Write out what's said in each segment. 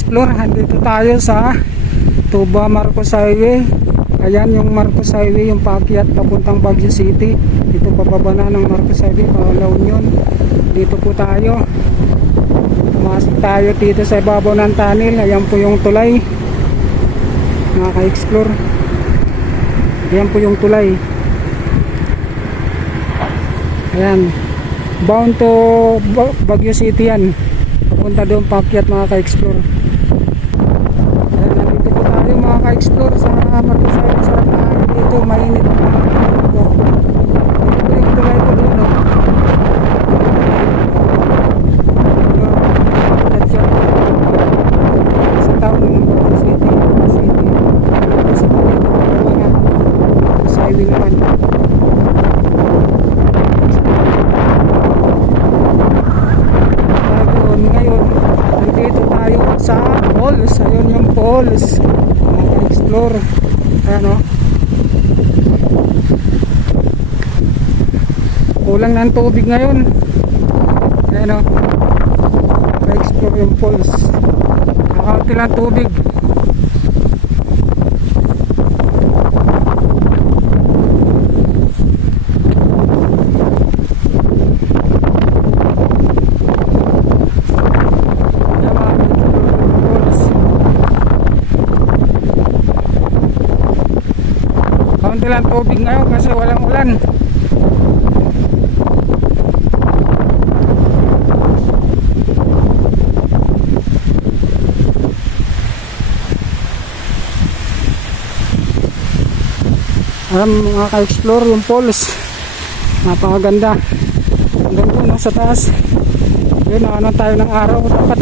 ka-explore, andito tayo sa Tuba Marcos Highway. Ayan yung Marcos Highway, yung paakyat papuntang Baguio City. Dito bababa na ng Marcos Highway, La Union. Dito po tayo. Pumasok tayo dito sa ibabaw ng tunnel. Ayan po yung tulay, mga ka-explore. Ayan po yung tulay. Ayan, bound to Baguio City yan. Papunta doon paakyat, mga ka-explore. Ayan, nandito po tayo mga ka-explore sa Marcos Highway. Sarap na dito, mainit na po. Ito po yung tulay ko doon, no? Sa town ng Baguio City. Sa pagkita po mga Marcos Highway naman. Ngayon, nandito tayo sa falls. Ayun yung falls, mga explore. Ayan, o, kulang ng tubig ngayon. Ayan, o, explore yung falls. Nakaunti lang tubig. Kaunti lang tubig ngayon kasi walang ulan. Mga ka-explore yung falls, napakaganda. Hanggang doon sa taas. Yun, ano tayo ng araw dapat.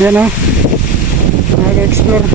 Yan, o, mga ka-explore.